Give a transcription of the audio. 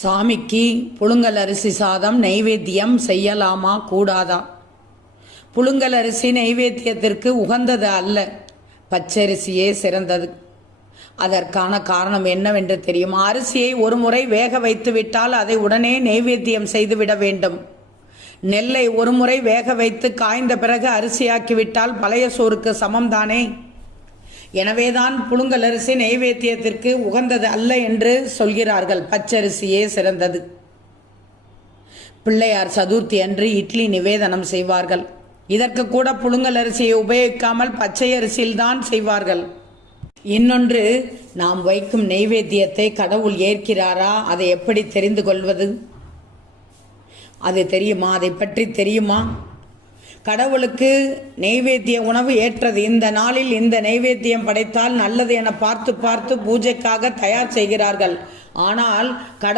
சாமிக்கு புழுங்கல் அரிசி சாதம் நைவேத்தியம் செய்யலாமா கூடாதா? புழுங்கல் அரிசி நைவேத்தியத்திற்கு உகந்தது அல்ல. பச்சரிசியே சிறந்தது. அதற்கான காரணம் என்னவென்று தெரியுமா? அரிசியை ஒரு முறை வேக வைத்து விட்டால் அதை உடனே நைவேத்தியம் செய்துவிட வேண்டும். நெல்லை ஒரு முறை வேக வைத்து காய்ந்த பிறகு அரிசியாக்கிவிட்டால் பழைய சோறுக்கு சமம்தானே? எனவேதான் புழுங்கலரிசி நைவேத்தியத்திற்கு உகந்தது அல்ல என்று சொல்கிறார்கள். பச்சரிசியே சிறந்தது. பிள்ளையார் சதுர்த்தி அன்று இட்லி நிவேதனம் செய்வார்கள். இதற்கு கூட புழுங்கல் அரிசியை உபயோகிக்காமல் பச்சை அரிசியில்தான் செய்வார்கள். இன்னொன்று நாம் வைக்கும் நெய்வேத்தியத்தை கடவுள் ஏற்கிறாரா? அதை எப்படி தெரிந்து கொள்வது? அது தெரியுமா? அதை பற்றி தெரியுமா? கடவுளுக்கு நெய்வேத்திய உணவு ஏற்றது. இந்த நாளில் இந்த நெய்வேத்தியம் படைத்தால் நல்லது என பார்த்து பார்த்து பூஜைக்காக தயார் செய்கிறார்கள். ஆனால் கடவுள்